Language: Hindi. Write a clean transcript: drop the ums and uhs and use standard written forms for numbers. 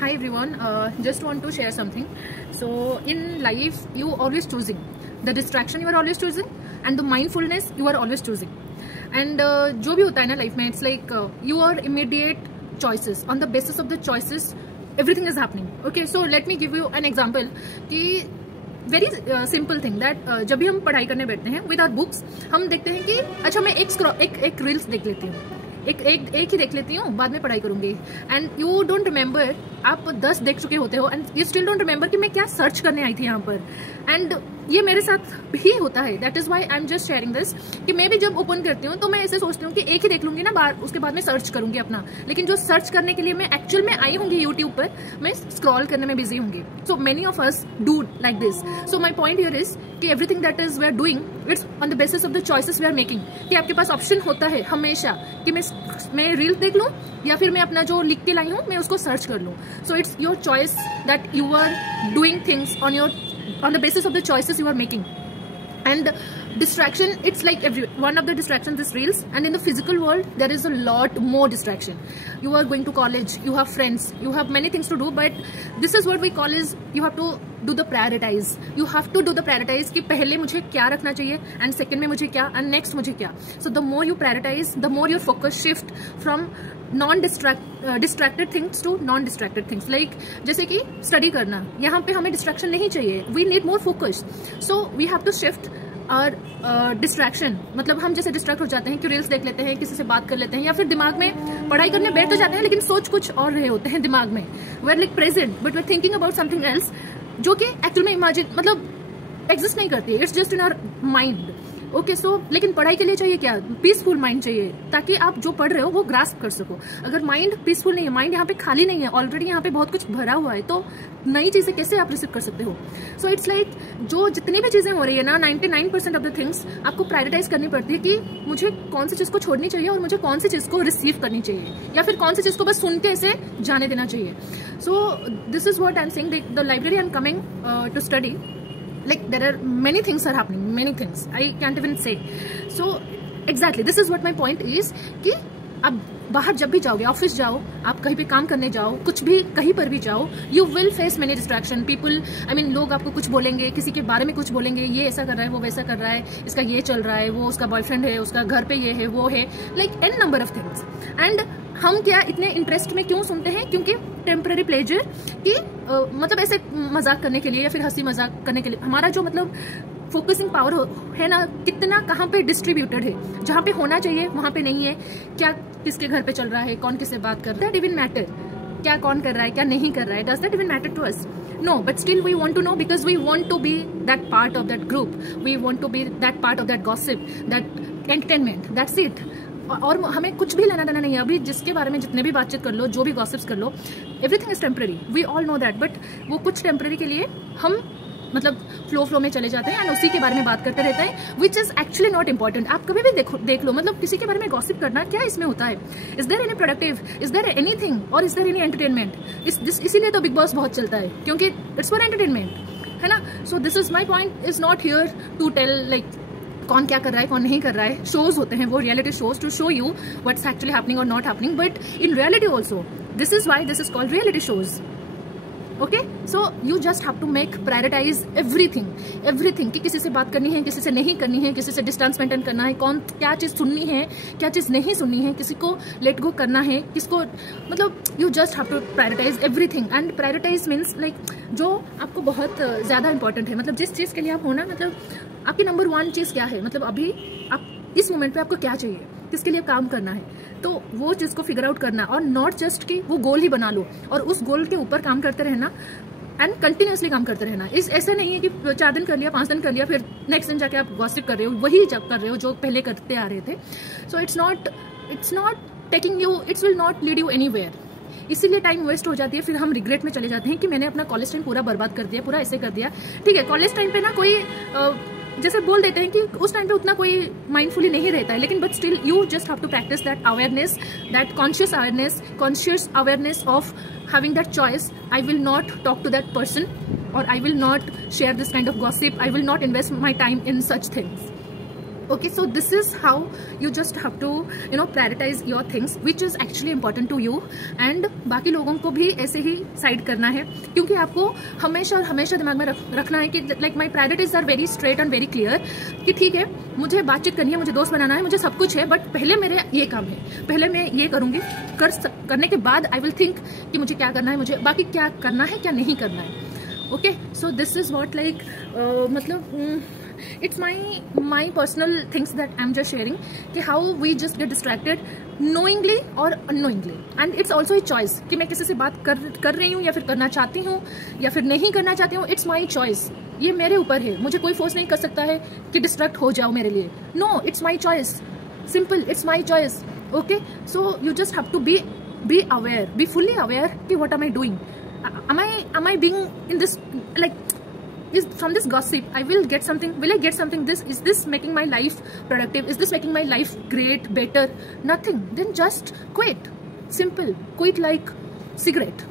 Hi everyone, just want to share something. So in life you always choosing the distraction, you are always choosing, and the mindfulness you are always choosing. And जो भी होता है ना लाइफ में, it's like your immediate choices, on the basis of the choices everything is happening. Okay, so let me give you an example कि वेरी सिंपल थिंग दैट जब भी हम पढ़ाई करने बैठते हैं विद आवर बुक्स, हम देखते हैं कि अच्छा मैं एक रील्स देख लेती हूँ, एक ही देख लेती हूँ, बाद में पढ़ाई करूंगी. एंड यू डोंट रिमेंबर, आप 10 देख चुके होते हो and you still don't remember कि मैं क्या सर्च करने आई थी यहाँ पर. एंड ये मेरे साथ भी होता है. That is why I am just sharing this कि मैं भी जब ओपन करती हूँ तो मैं ऐसे सोचती हूँ कि एक ही देख लूंगी ना, बार उसके बाद में सर्च करूंगी अपना. लेकिन जो सर्च करने के लिए मैं एक्चुअल में आई होंगी यूट्यूब पर, मैं स्क्रॉल करने में बिजी होंगी. So many of us do like this. So my point here is कि everything that is we are doing, it's on the basis of the choices we are making. कि आपके पास ऑप्शन होता है हमेशा कि मैं रील देख लूँ या फिर मैं अपना जो लिख के लाई हूँ मैं उसको सर्च कर लूँ. So it's your choice that you are doing things on the basis of the choices you are making. And distraction, it's like one of the distractions is reels, and in the physical world there is a lot more distraction. You are going to college, you have friends, you have many things to do, but this is what we call is you have to do the prioritize. You have to do the prioritize कि पहले मुझे क्या रखना चाहिए and second में मुझे क्या and next मुझे क्या. So the more you prioritize, the more your focus shift from distracted things to non-distracted things. Like जैसे कि स्टडी करना, यहाँ पे हमें डिस्ट्रैक्शन नहीं चाहिए. We need more focus. So we have to shift और डिस्ट्रैक्शन. मतलब हम जैसे डिस्ट्रैक्ट हो जाते हैं कि रील्स देख लेते हैं, किसी से बात कर लेते हैं, या फिर दिमाग में पढ़ाई करने बैठ तो जाते हैं लेकिन सोच कुछ और रहे होते हैं दिमाग में. We are like present but we are thinking about something else, जो कि एक्चुअल में इमेजिन मतलब एग्जिस्ट नहीं करती है. It's just in our mind. Okay, so लेकिन पढ़ाई के लिए चाहिए क्या? पीसफुल माइंड चाहिए, ताकि आप जो पढ़ रहे हो वो ग्रास्प कर सको. अगर माइंड पीसफुल नहीं है, माइंड यहाँ पे खाली नहीं है, ऑलरेडी यहाँ पे बहुत कुछ भरा हुआ है, तो नई चीजें कैसे आप रिसीव कर सकते हो? सो इट्स लाइक जो जितनी भी चीजें हो रही है ना, 99% ऑफ द थिंग्स आपको प्रायोरिटाइज करनी पड़ती है कि मुझे कौन सी चीज को छोड़नी चाहिए और मुझे कौन सी चीज को रिसीव करनी चाहिए, या फिर कौन सी चीज को बस सुन के ऐसे जाने देना चाहिए. So this is what I am saying. The library I am coming to study, like there are many things are happening, many things I can't even say. So exactly this is what my point is कि अब बाहर जब भी जाओगे, ऑफिस जाओ, आप कहीं पे काम करने जाओ, कुछ भी कहीं पर भी जाओ, you will face many distraction. People, I mean लोग आपको कुछ बोलेंगे, किसी के बारे में कुछ बोलेंगे, ये ऐसा कर रहा है, वो वैसा कर रहा है, इसका ये चल रहा है, वो उसका बॉयफ्रेंड है, उसका घर पे ये है, वो है, like an number of things. And हम क्या इतने इंटरेस्ट में क्यों सुनते हैं? क्योंकि टेम्पररी प्लेजर की मतलब ऐसे मजाक करने के लिए या फिर हंसी मजाक करने के लिए. हमारा जो मतलब फोकसिंग पावर है ना, कितना कहाँ पे डिस्ट्रीब्यूटेड है, जहाँ पे होना चाहिए वहां पे नहीं है. क्या किसके घर पे चल रहा है, कौन किससे बात कर रहा है, दैट इवन मैटर. क्या कौन कर रहा है, क्या नहीं कर रहा है, does that even matter to us? No, but still we want to know because we want to be that part of that group, we want to be that part of that gossip, that entertainment, that's it. और हमें कुछ भी लेना देना नहीं है. अभी जिसके बारे में जितने भी बातचीत कर लो, जो भी गॉसिप्स कर लो, everything is temporary, we all know that. But वो कुछ टेम्पररी के लिए हम मतलब फ्लो में चले जाते हैं एंड उसी के बारे में बात करते रहते हैं, which is actually not important. आप कभी भी देख लो, मतलब किसी के बारे में गॉसिप करना क्या इसमें होता है? Is there any productive, is there anything, और इज देयर एनी एंटरटेनमेंट? इसीलिए तो बिग बॉस बहुत चलता है, क्योंकि इट्स फॉर एंटरटेनमेंट, है ना. So this is my point, is not here to tell like कौन क्या कर रहा है, कौन नहीं कर रहा है. शोज होते हैं वो reality shows to show you what's actually happening और not happening, but in reality also this is why this is called reality shows. Okay, so you just have to make prioritize everything कि किसी से बात करनी है, किसी से नहीं करनी है, किसी से डिस्टेंस मेंटेन करना है, कौन क्या चीज सुननी है, क्या चीज नहीं सुननी है, किसी को लेट गो करना है, किसको, मतलब you just have to prioritise everything. And prioritise means like जो आपको बहुत ज्यादा इंपॉर्टेंट है, मतलब जिस चीज के लिए आप होना, मतलब आपकी नंबर 1 चीज क्या है, मतलब अभी आप इस मोमेंट पे आपको क्या चाहिए, किसके लिए काम करना है, तो वो चीज को फिगर आउट करना. और नॉट जस्ट कि वो गोल ही बना लो और उस गोल के ऊपर काम करते रहना एंड कंटिन्यूसली काम करते रहना. ऐसा नहीं है कि 4 दिन कर लिया, 5 दिन कर लिया, फिर नेक्स्ट दिन जाके आप गॉसिप कर रहे हो, वही जब कर रहे हो जो पहले करते आ रहे थे. So it's not taking you, it's will not lead you anywhere. इसीलिए टाइम वेस्ट हो जाती है, फिर हम रिग्रेट में चले जाते हैं कि मैंने अपना कॉलेज टाइम पूरा बर्बाद कर दिया, पूरा ऐसे कर दिया. ठीक है, कॉलेज टाइम पे ना कोई जैसे बोल देते हैं कि उस टाइम पे उतना कोई माइंडफुली नहीं रहता है, लेकिन but still you just have to practise that awareness, that conscious awareness of having that choice. I will not talk to that person, or I will not share this kind of gossip. I will not invest my time in such things. Okay, so this is how you just have to prioritize your things which is actually important to you, and बाकी लोगों को भी ऐसे ही साइड करना है, क्योंकि आपको हमेशा और हमेशा दिमाग में रखना है कि like my priorities are very straight and very clear, कि ठीक है मुझे बातचीत करनी है, मुझे दोस्त बनाना है, मुझे सब कुछ है, बट पहले मेरे ये काम है, पहले मैं ये करूंगी, करने के बाद आई विल थिंक कि मुझे क्या करना है, मुझे बाकी क्या करना है क्या नहीं करना है. Okay, so this is what like मतलब it's my personal things that I'm just sharing कि how we just get distracted knowingly or unknowingly, and it's also a choice कि मैं किसी से बात कर रही हूँ या फिर करना चाहती हूँ या फिर नहीं करना चाहती हूँ. it's my choice, ये मेरे ऊपर है, मुझे कोई फोर्स नहीं कर सकता है कि डिस्ट्रैक्ट हो जाओ मेरे लिए. no, it's my choice, simple, it's my choice. okay, so you just have to be aware, be fully aware कि what am I doing, am I being in this like is from this gossip I will get something, will I get something, this is this making my life productive, is this making my life great, better? Nothing. Then just quit, simple, quit like cigarette.